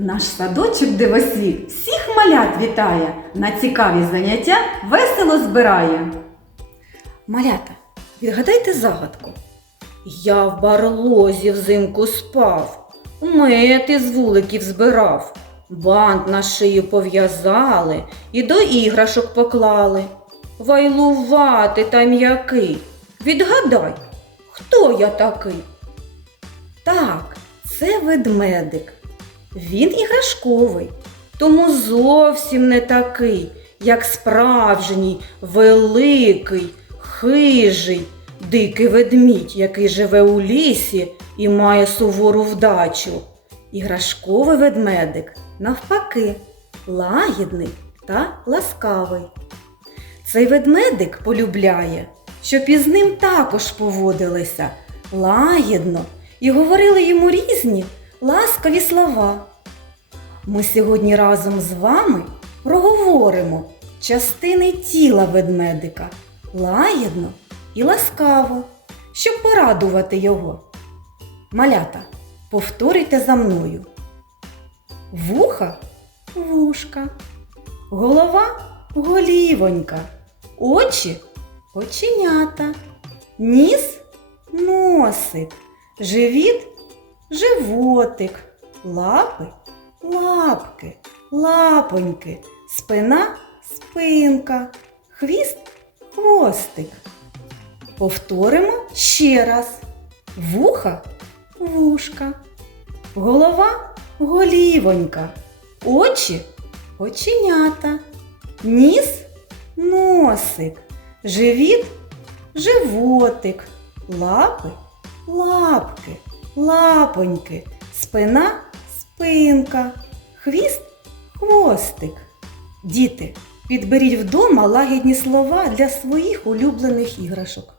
Наш садочок дивосвіт всіх малят вітає, на цікаві заняття весело збирає. Малята, відгадайте загадку. Я в барлозі взимку спав, мед із вуликів збирав, бант на шию пов'язали і до іграшок поклали. Вайлувати та м'який. Відгадай, хто я такий? Так, це ведмедик. Він іграшковий, тому зовсім не такий, як справжній, великий, хижий, дикий ведмідь, який живе у лісі і має сувору вдачу. Іграшковий ведмедик, навпаки, лагідний та ласкавий. Цей ведмедик полюбляє, щоб із ним також поводилися лагідно і говорили йому різні ласкаві слова. Ми сьогодні разом з вами проговоримо частини тіла ведмедика лагідно і ласкаво, щоб порадувати його. Малята, повторюйте за мною. Вуха вушка, голова голівонька, очі оченята, ніс носик, живіт животик, лапи лапки, лапоньки, спина спинка, хвіст хвостик. Повторимо ще раз. Вуха вушка, голова голівонька, очі оченята, ніс носик, живіт животик, лапи лапки, лапоньки, спина спинка, хвіст хвостик. Діти, підберіть вдома лагідні слова для своїх улюблених іграшок.